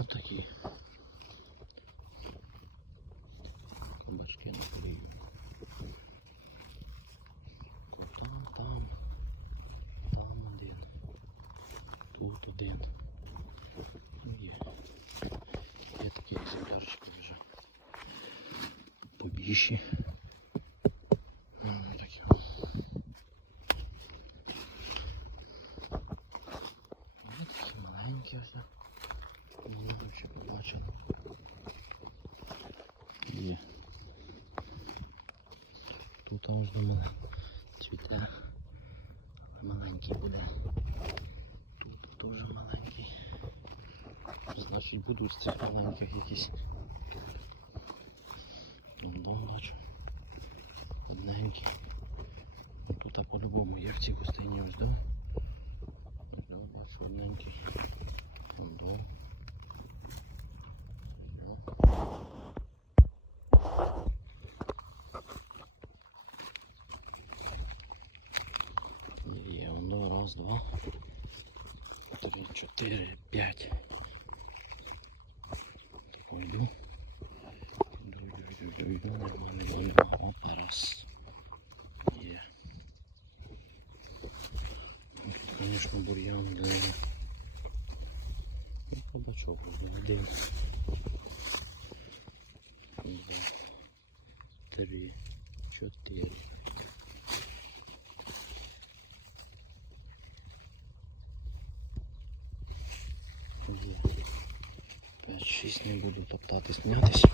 Отакі. Кабачки на полі. Там, там. Там один. Тут один. Є. Є такий екземплярчик вже. Побільші. Такі. Ось такі маленькі ось. Можна ще. Є. Тут аж до мене цвіте. Але маленький буде. Тут дуже маленький. Значить будуть з цих маленьких якісь. Бачу. Одненький. Тут по-любому є в цій гостині ось до. раз, два, три, чотири, п'ять. Так, йду. Йду, йду, йду, йду, йду, нема, нема, нема. Опа, раз. Є. Ну, Тут, звісно, бур'ян, де. І кабачок вже один. Два. Три. Чотири. Є. Шість не буду топтатись, сміятися.